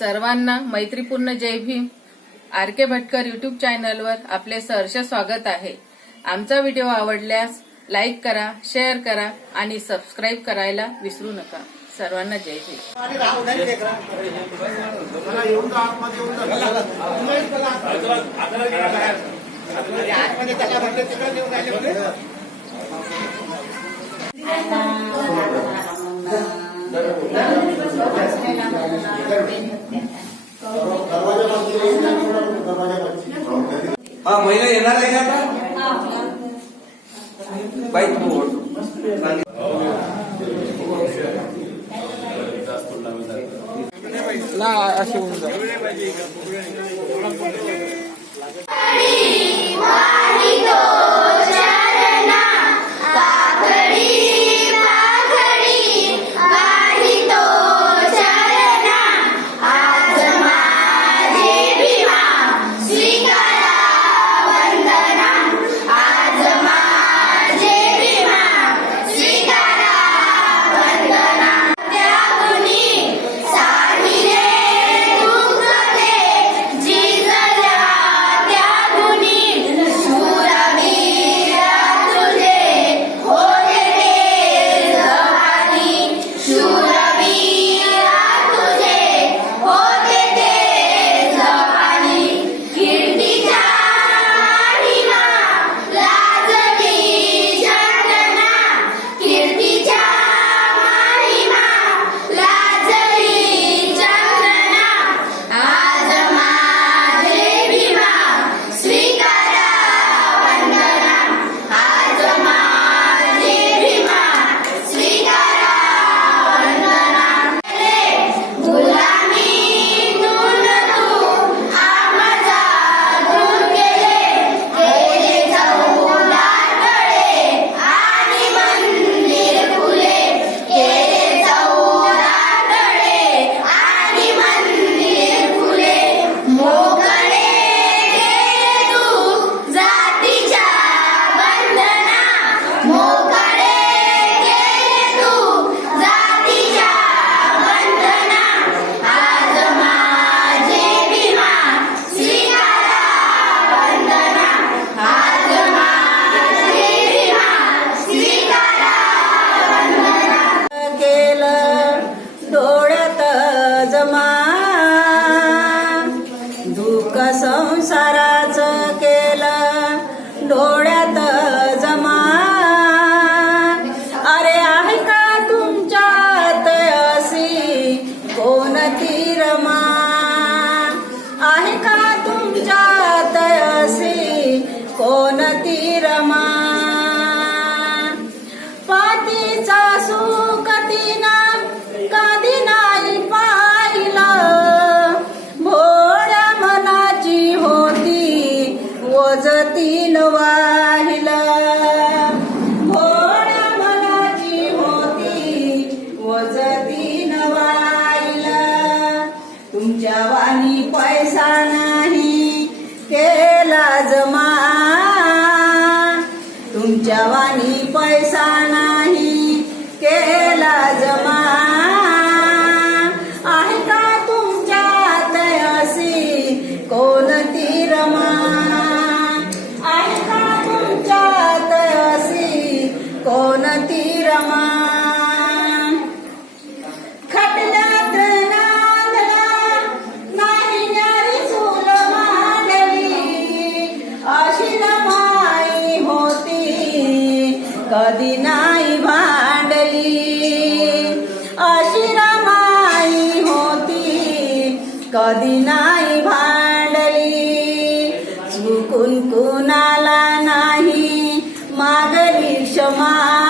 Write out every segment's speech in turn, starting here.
सर्वांना मैत्रीपूर्ण Jai Bhim. R K Bhatkar YouTube चॅनलवर आपले सहर्ष स्वागत आहे. आमचा व्हिडिओ आवडल्यास लाईक करा शेअर करा आणि सबस्क्राईब करायला विसरू नका. सर्वांना जय भीम. हा महिला येणार आहे का आता बाई तू ओढ. सांगितलं. ना असे होऊन जा கட்டி જવાની પૈસા कधी नाही भांडली. अशी रमाई होती कधी नाही भांडली. चुकून कुणाला नाही मागली क्षमा.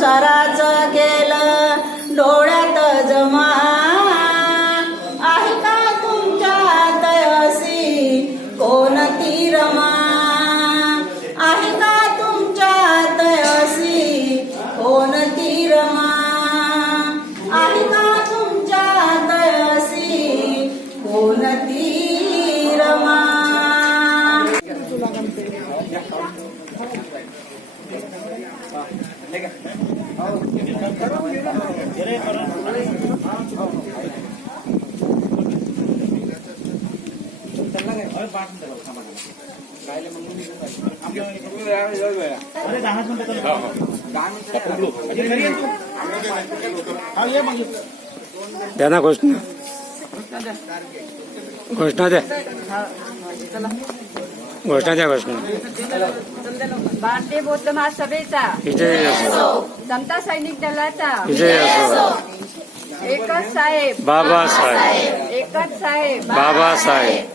ಸಂಸಾರ द्या ना घोषणा. घोषणा द्या. घोषणा द्या घोषणा. भारतीय बौद्ध महासभेचा विजय असो. समता सैनिक दलाचा. विजय असो. एकच साहेब. बाबासाहेब एकच साहेब. बाबासाहेब